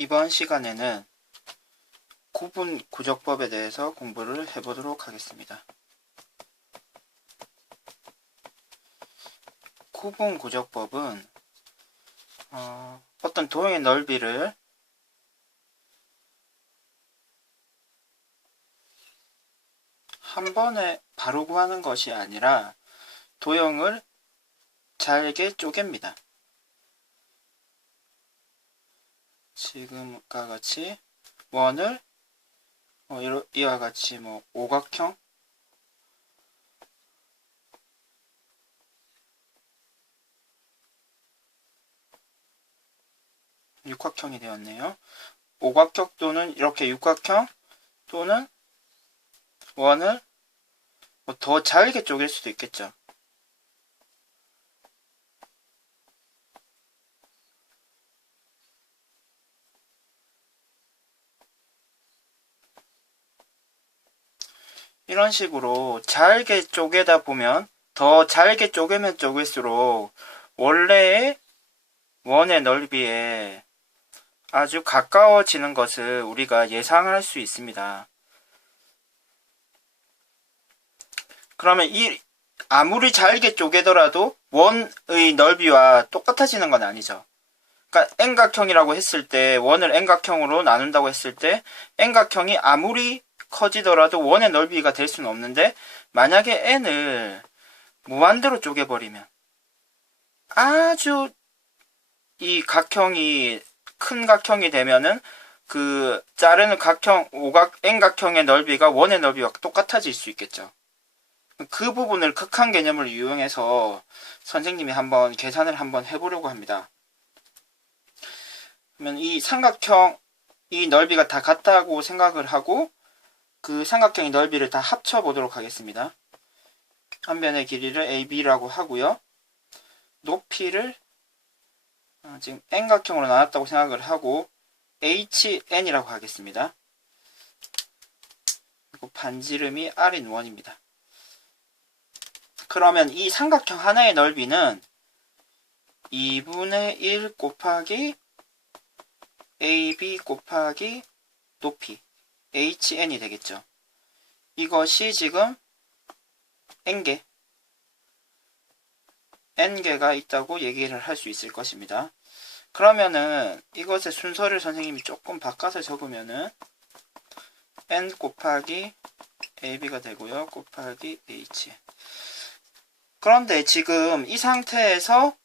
이번 시간에는 구분 구적법에 대해서 공부를 해보도록 하겠습니다. 구분 구적법은 어떤 도형의 넓이를 한 번에 바로 구하는 것이 아니라 도형을 잘게 쪼갭니다. 지금과 같이 원을 이와 같이 오각형, 육각형이 되었네요. 오각형 또는 이렇게 육각형 또는 원을 더 잘게 쪼갤 수도 있겠죠. 이런 식으로 잘게 쪼개다 보면 더 잘게 쪼개면 쪼갤수록 원래의 원의 넓이에 아주 가까워지는 것을 우리가 예상할 수 있습니다. 그러면 아무리 잘게 쪼개더라도 원의 넓이와 똑같아지는 건 아니죠. 그러니까 N각형이라고 했을 때 원을 N각형으로 나눈다고 했을 때 N각형이 아무리 커지더라도 원의 넓이가 될 수는 없는데, 만약에 N을 무한대로 쪼개버리면 아주 이 각형이 큰 각형이 되면은 그 자르는 각형 N각형의 넓이가 원의 넓이와 똑같아질 수 있겠죠. 그 부분을 극한 개념을 이용해서 선생님이 한번 계산을 한번 해보려고 합니다. 그러면 이 삼각형 이 넓이가 다 같다고 생각을 하고 그 삼각형의 넓이를 다 합쳐 보도록 하겠습니다. 한 변의 길이를 AB라고 하고요. 높이를 지금 N각형으로 나눴다고 생각을 하고 HN이라고 하겠습니다. 그리고 반지름이 R인 원입니다. 그러면 이 삼각형 하나의 넓이는 2분의 1 곱하기 AB 곱하기 높이 HN이 되겠죠. 이것이 지금 N개가 있다고 얘기를 할 수 있을 것입니다. 그러면은 이것의 순서를 선생님이 조금 바꿔서 적으면은 N 곱하기 AB가 되고요. 곱하기 HN. 그런데 지금 이 상태에서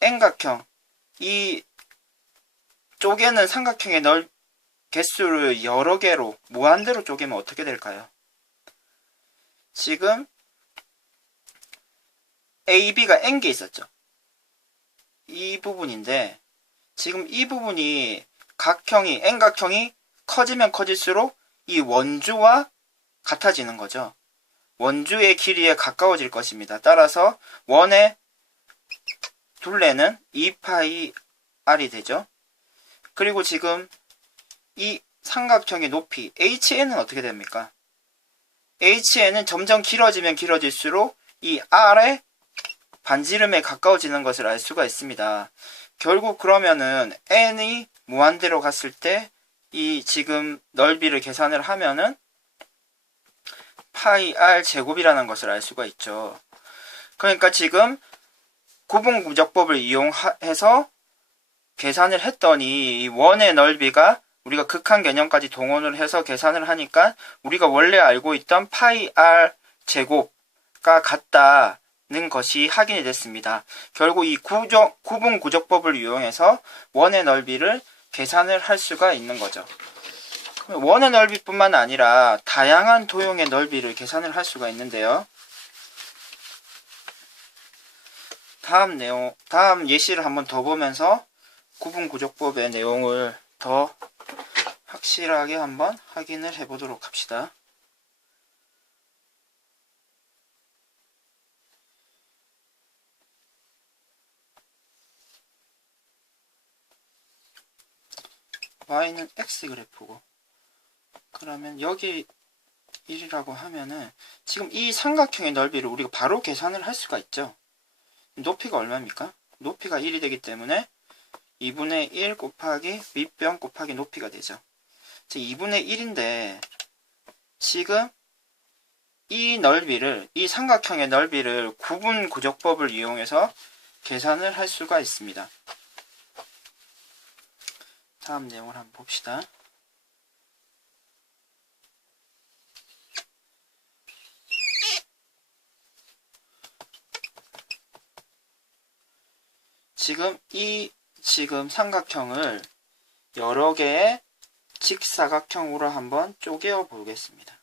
N각형, 이 쪼개는 삼각형의 개수를 여러 개로 무한대로 쪼개면 어떻게 될까요? 지금 AB가 N개 있었죠. 이 부분인데 지금 이 부분이 N각형이 커지면 커질수록 이 원주와 같아지는 거죠. 원주의 길이에 가까워질 것입니다. 따라서 원의 둘레는 2파이 R이 되죠. 그리고 지금 이 삼각형의 높이 HN은 어떻게 됩니까? HN은 점점 길어지면 길어질수록 이 R의 반지름에 가까워지는 것을 알 수가 있습니다. 결국 그러면은 N이 무한대로 갔을 때 이 지금 넓이를 계산을 하면은 파이 R 제곱이라는 것을 알 수가 있죠. 그러니까 지금 구분구적법을 이용해서 계산을 했더니 이 원의 넓이가 우리가 극한 개념까지 동원을 해서 계산을 하니까 우리가 원래 알고 있던 파이 R 제곱과 같다는 것이 확인이 됐습니다. 결국 이 구분구적법을 이용해서 원의 넓이를 계산을 할 수가 있는 거죠. 원의 넓이뿐만 아니라 다양한 도형의 넓이를 계산을 할 수가 있는데요. 다음 예시를 한번 더 보면서 구분구적법의 내용을 더 확실하게 한번 확인을 해보도록 합시다. y는 x그래프고, 그러면 여기 1이라고 하면은 지금 이 삼각형의 넓이를 우리가 바로 계산을 할 수가 있죠. 높이가 얼마입니까? 높이가 1이 되기 때문에 2분의 1 곱하기 밑변 곱하기 높이가 되죠. 즉 2분의 1인데 지금 이 넓이를, 이 삼각형의 넓이를 구분 구조법을 이용해서 계산을 할 수가 있습니다. 다음 내용을 한번 봅시다. 지금 삼각형을 여러 개의 직사각형으로 한번 쪼개어 보겠습니다.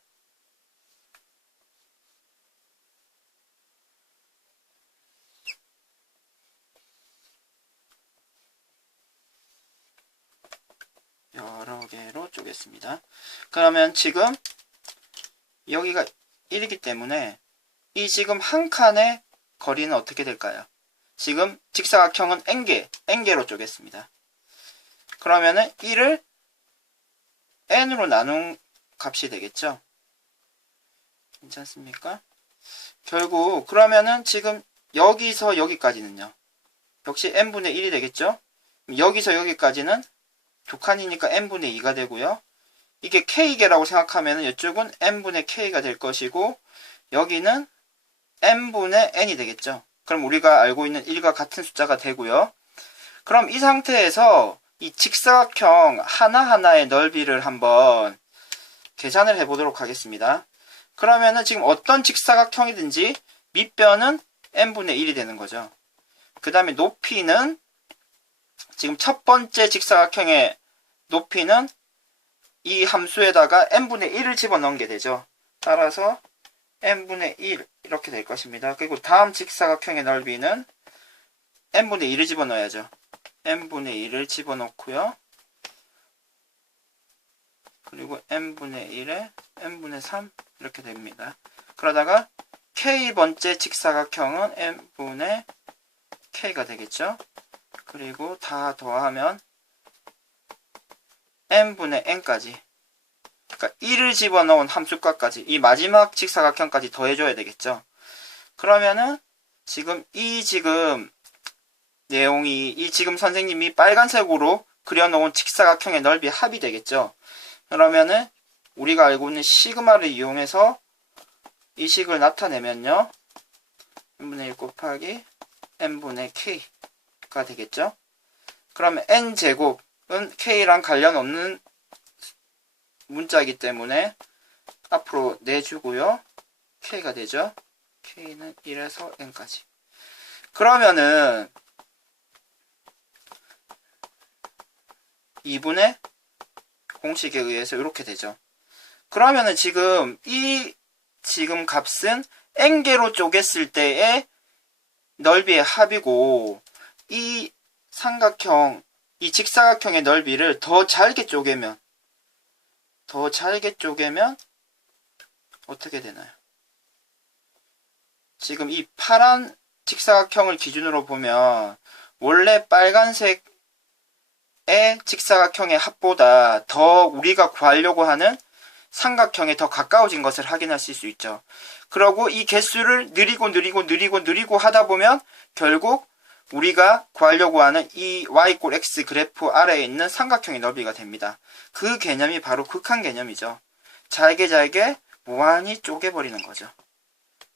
여러 개로 쪼갰습니다. 그러면 지금 여기가 1이기 때문에 이 지금 한 칸의 거리는 어떻게 될까요? 지금 직사각형은 n개로 쪼갰습니다. 그러면은 1을 n으로 나눈 값이 되겠죠? 괜찮습니까? 결국 그러면은 지금 여기서 여기까지는요. 역시 n분의 1이 되겠죠? 여기서 여기까지는 두 칸이니까 n분의 2가 되고요. 이게 k개라고 생각하면 이쪽은 n분의 k가 될 것이고 여기는 n분의 n이 되겠죠. 그럼 우리가 알고 있는 1과 같은 숫자가 되고요. 그럼 이 상태에서 이 직사각형 하나하나의 넓이를 한번 계산을 해보도록 하겠습니다. 그러면은 지금 어떤 직사각형이든지 밑변은 n분의 1이 되는 거죠. 그 다음에 높이는 지금 첫 번째 직사각형의 높이는 이 함수에다가 n분의 1을 집어넣은 게 되죠. 따라서 n분의 1 이렇게 될 것입니다. 그리고 다음 직사각형의 넓이는 n분의 1을 집어넣어야죠. n분의 1을 집어넣고요. 그리고 n분의 1에 n분의 3 이렇게 됩니다. 그러다가 k번째 직사각형은 n분의 k가 되겠죠. 그리고 다 더하면 n분의 n까지, 그러니까 1을 집어넣은 함수값까지, 이 마지막 직사각형까지 더해줘야 되겠죠. 그러면은 지금 내용이, 이 지금 선생님이 빨간색으로 그려놓은 직사각형의 넓이 합이 되겠죠. 그러면은 우리가 알고 있는 시그마를 이용해서 이 식을 나타내면요, n분의 1 곱하기 n분의 k가 되겠죠. 그러면 n제곱은 k랑 관련 없는 문자이기 때문에 앞으로 내주고요. k가 되죠. k는 1에서 n까지. 그러면은 2분의 공식에 의해서 이렇게 되죠. 그러면은 지금 지금 값은 n개로 쪼갰을 때의 넓이의 합이고, 이 삼각형, 이 직사각형의 넓이를 더 잘게 쪼개면 어떻게 되나요? 지금 이 파란 직사각형을 기준으로 보면 원래 빨간색의 직사각형의 합보다 더 우리가 구하려고 하는 삼각형에 더 가까워진 것을 확인하실 수 있죠. 그러고 이 개수를 느리고 하다 보면 결국 우리가 구하려고 하는 이 y = x 그래프 아래에 있는 삼각형의 넓이가 됩니다. 그 개념이 바로 극한 개념이죠. 잘게 무한히 쪼개버리는 거죠.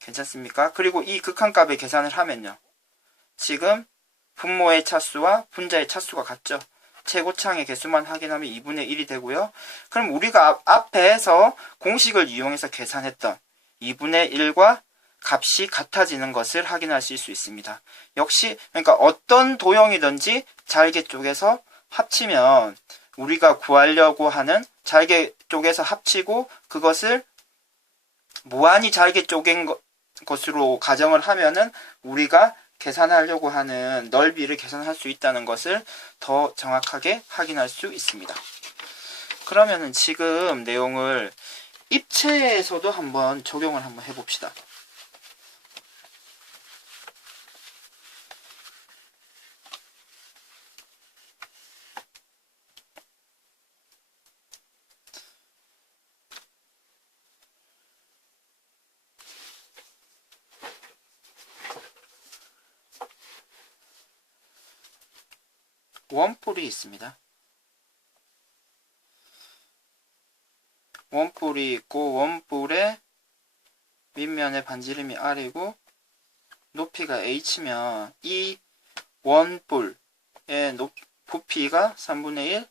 괜찮습니까? 그리고 이 극한값의 계산을 하면요, 지금 분모의 차수와 분자의 차수가 같죠. 최고창의 개수만 확인하면 2분의 1이 되고요. 그럼 우리가 앞에서 공식을 이용해서 계산했던 2분의 1과 값이 같아지는 것을 확인하실 수 있습니다. 역시 그러니까 어떤 도형이든지 잘게 쪼개서 합치면 우리가 구하려고 하는, 잘게 쪼개서 합치고 그것을 무한히 잘게 쪼갠 것으로 가정을 하면은 우리가 계산하려고 하는 넓이를 계산할 수 있다는 것을 더 정확하게 확인할 수 있습니다. 그러면은 지금 내용을 입체에서도 한번 적용을 한번 해봅시다. 원뿔이 있습니다. 원뿔이 있고 원뿔의 밑면의 반지름이 R이고 높이가 H면 이 원뿔의 부피가 3분의 1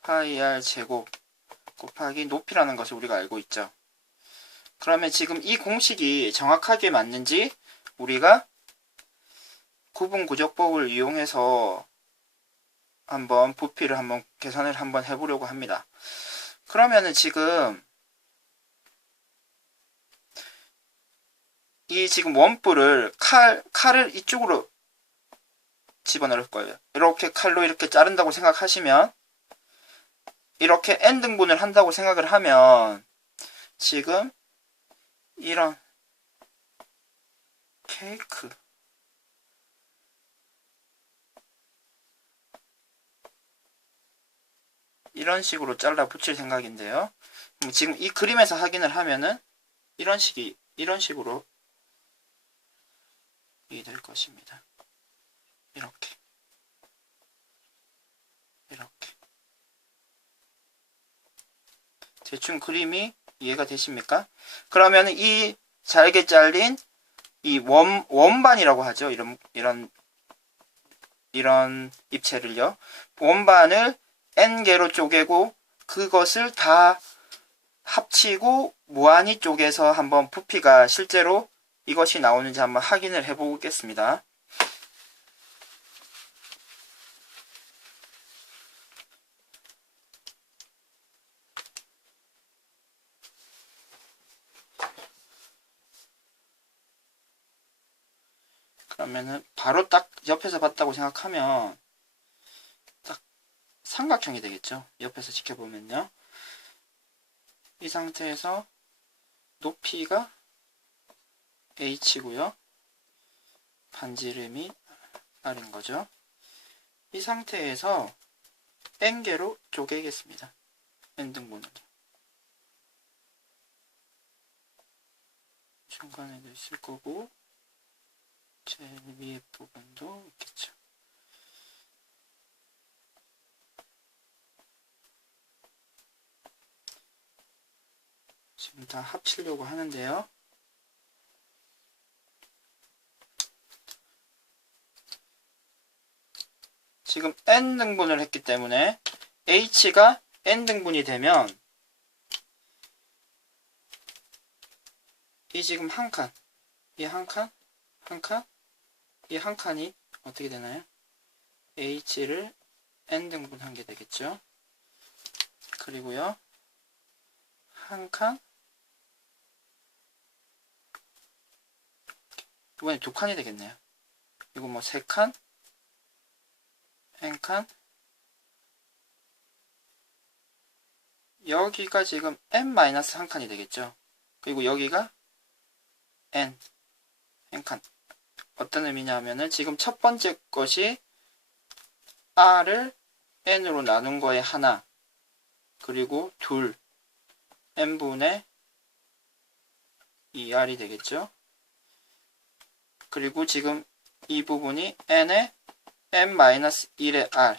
파이 R 제곱 곱하기 높이라는 것을 우리가 알고 있죠. 그러면 지금 이 공식이 정확하게 맞는지 우리가 구분구조법을 이용해서 한번 부피를 한번 계산을 한번 해보려고 합니다. 그러면은 지금 이 지금 원뿔을 칼을 이쪽으로 집어넣을 거예요. 이렇게 칼로 이렇게 자른다고 생각하시면 이렇게 n등분을 한다고 생각을 하면 지금 이런 케이크 이런 식으로 잘라 붙일 생각인데요. 지금 이 그림에서 확인을 하면은 이런 식으로 이 될 것입니다. 이렇게 대충 그림이 이해가 되십니까? 그러면 이 잘게 잘린 이 원반이라고 하죠. 이런 입체를요. 원반을 n개로 쪼개고 그것을 다 합치고 무한히 쪼개서 한번 부피가 실제로 이것이 나오는지 한번 확인을 해보겠습니다. 그러면은 바로 딱 옆에서 봤다고 생각하면 딱 삼각형이 되겠죠. 옆에서 지켜보면요. 이 상태에서 높이가 h고요. 반지름이 r인 거죠. 이 상태에서 n개로 쪼개겠습니다. n등분을. 중간에도 있을 거고 제일 위에 부분도 있겠죠. 지금 다 합치려고 하는데요. 지금 n등분을 했기 때문에 h가 n등분이 되면 이 지금 한 칸, 이 한 칸, 이 한 칸이 어떻게 되나요? h를 n등분한 게 되겠죠. 그리고요, 한 칸, 이번에 두 칸이 되겠네요. 이거 뭐 세 칸, n칸, 여기가 지금 n-1칸이 되겠죠. 그리고 여기가 n칸. 어떤 의미냐 하면은 지금 첫 번째 것이 r을 n으로 나눈 거에 하나, 그리고 둘, n분의 2r이 되겠죠. 그리고 지금 이 부분이 n의 n-1의 r,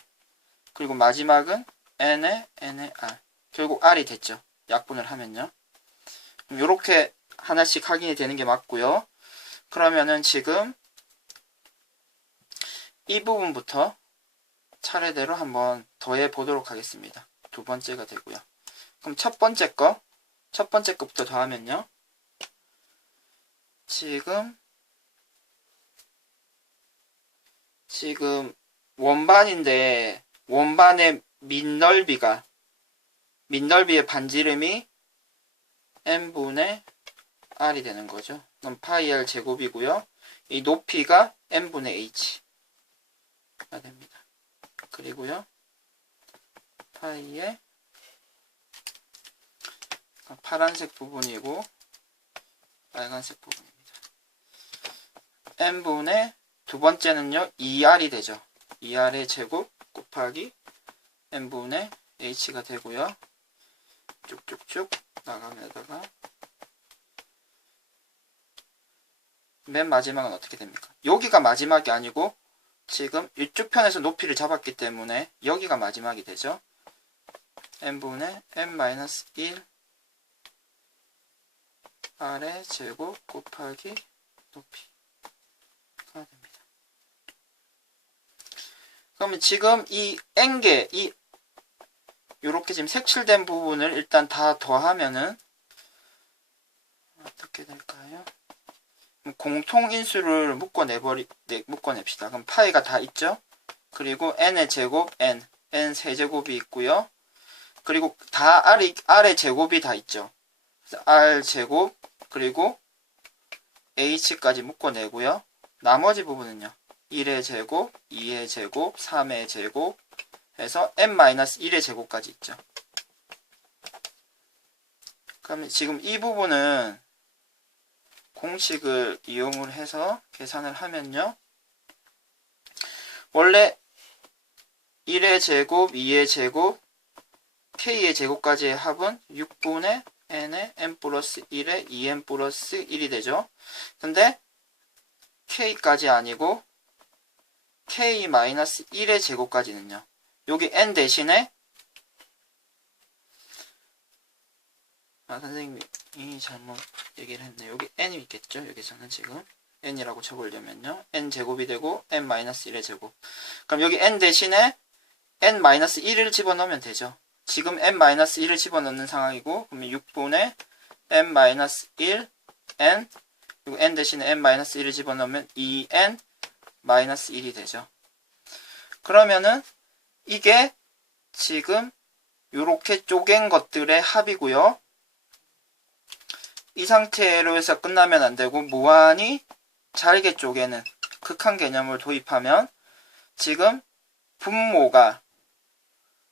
그리고 마지막은 n의 r. 결국 r이 됐죠. 약분을 하면요. 이렇게 하나씩 확인이 되는 게 맞고요. 그러면은 지금 이 부분부터 차례대로 한번 더해 보도록 하겠습니다. 두 번째가 되고요. 그럼 첫 번째 거부터 더하면요. 지금 원반인데 원반의 밑넓이의 반지름이 n분의 r이 되는 거죠. 그럼 파이 r 제곱이고요. 이 높이가 n분의 h가 됩니다. 그리고요, 파이의 파란색 부분이고 빨간색 부분입니다. n분의 두 번째는요 2r이 되죠. 2r의 제곱 곱하기 n분의 h가 되고요. 쭉쭉쭉 나가면다가 맨 마지막은 어떻게 됩니까? 여기가 마지막이 아니고 지금 이쪽 편에서 높이를 잡았기 때문에 여기가 마지막이 되죠. n분의 n-1 아래 제곱 곱하기 높이가 됩니다. 그러면 지금 이 n개, 요렇게 지금 색칠된 부분을 일단 다 더하면은 어떻게 될까요? 공통인수를 묶어냅시다. 그럼 파이가 다 있죠? 그리고 n의 제곱, n 세제곱이 있고요. 그리고 다 r의 제곱이 다 있죠. 그래서 r 제곱, 그리고 h까지 묶어내고요. 나머지 부분은요. 1의 제곱, 2의 제곱, 3의 제곱 해서 n-1의 제곱까지 있죠. 그러면 지금 이 부분은 공식을 이용을 해서 계산을 하면요. 원래 1의 제곱, 2의 제곱, k의 제곱까지의 합은 6분의 n의 n 플러스 1의 2n 플러스 1이 되죠. 근데 k까지 아니고 k-1의 제곱까지는요. 여기 n 대신에 선생님이 잘못 얘기를 했네요. 여기 n이 있겠죠. 여기서는 지금 n이라고 쳐보려면요. n 제곱이 되고 n-1의 제곱. 그럼 여기 n 대신에 n-1을 집어넣으면 되죠. 지금 n-1을 집어넣는 상황이고, 그러면 6분의 n-1 n, 그리고 n 대신에 n-1을 집어넣으면 2n-1이 되죠. 그러면은 이게 지금 요렇게 쪼갠 것들의 합이고요. 이 상태로 해서 끝나면 안 되고 무한히 잘게 쪼개는 극한 개념을 도입하면 지금 분모가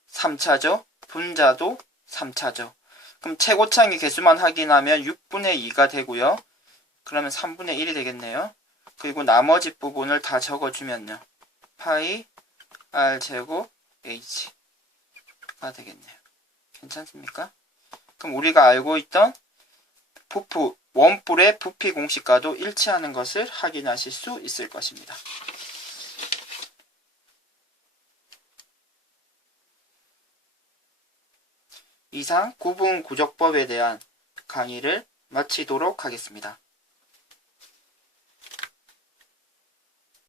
3차죠. 분자도 3차죠. 그럼 최고창의 개수만 확인하면 6분의 2가 되고요. 그러면 3분의 1이 되겠네요. 그리고 나머지 부분을 다 적어주면요. 파이 r제곱 h가 되겠네요. 괜찮습니까? 그럼 우리가 알고 있던 원뿔의 부피 공식과도 일치하는 것을 확인하실 수 있을 것입니다. 이상 구분 구적법에 대한 강의를 마치도록 하겠습니다.